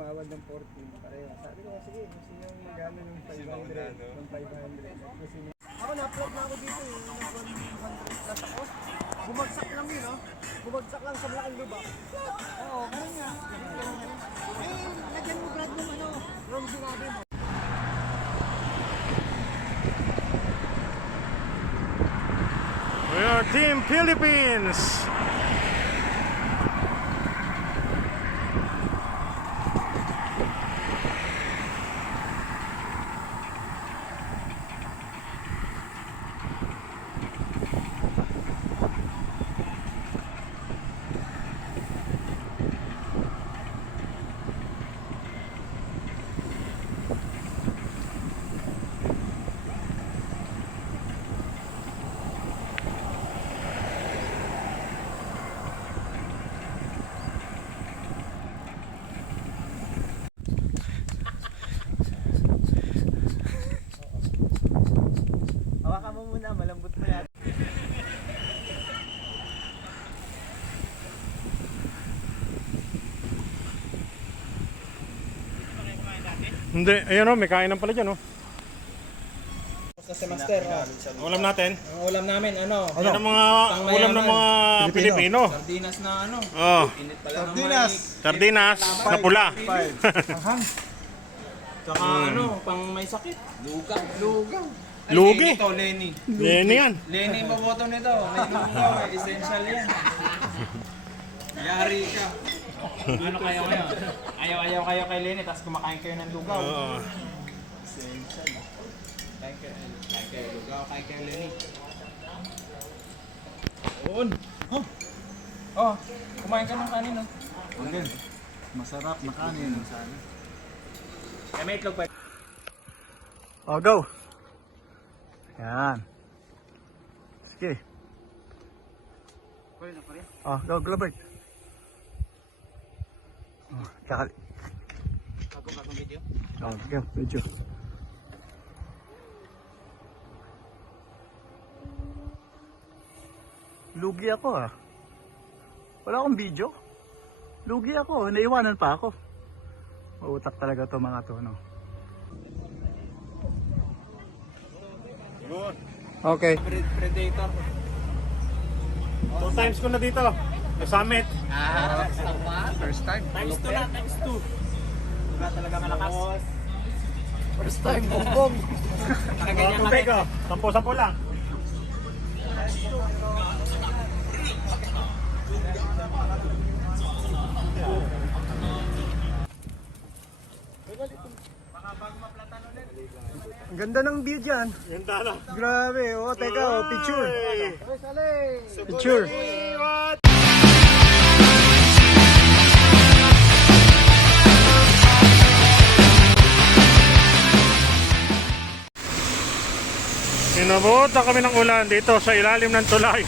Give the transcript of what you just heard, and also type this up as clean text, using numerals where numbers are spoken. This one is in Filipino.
tumawad ng 14 pareho. Sabi ko, sige, gusto niya yung gano'n ng 500. Ng 500. Ako na-upload na ako dito eh. Nag-100 plus ako. Bumagsak lang yun, no? Bumagsak lang sa malaking lubak. Oo, ganun nga. Eh, lagyan mo Brad ng ano, wrong sinabi mo. We are Team Philippines! Hawakan mo muna, malambot mo yan. Hindi, ayun o, may kainan pala dyan o. Sa semester, Ulam natin. ang ulam namin, ano? Yan ang mga ulam ng mga Pilipino. Sardinas na ano? Oh, Init pala sardinas. sardinas na pula. Tsaka ano, pang may sakit. Lugaw. Lugaw. Lugi. Ito, Lenny. Lenny yan. Lenny, maboto nito. May lugaw, essential yan. Yari ka. Ano kayo ngayon? Ayaw kayo kay Lenny, tapos kumakain kayo ng lugaw. Oo. Essential. Kain kayo lugaw, kain kayo Lenny. Doon. Oh, kumain ka ng kanin, no? Again, masarap na kanin. Eh, may itlog pa. Oh, go! Yan. Sige. Oh, go, Globert. Oh, kakali. Bagong video. Oh, go, video. Lugi ako ah. Wala akong video. Lugi ako, naiwanan pa ako. Mautak talaga to mga to, no? Okay. Predator. 2 times ko na dito. Sa summit. First time. Times 2 na, times 2. Wala talaga malakas. First time, bongbong. Nakaganyan Tubig o. 10-10 lang. Ang ganda ng view dyan. Ganda na. Grabe, oh, teka, oh, picture. Hey! Picture. Inabutan kami ng ulan dito sa ilalim ng tulay.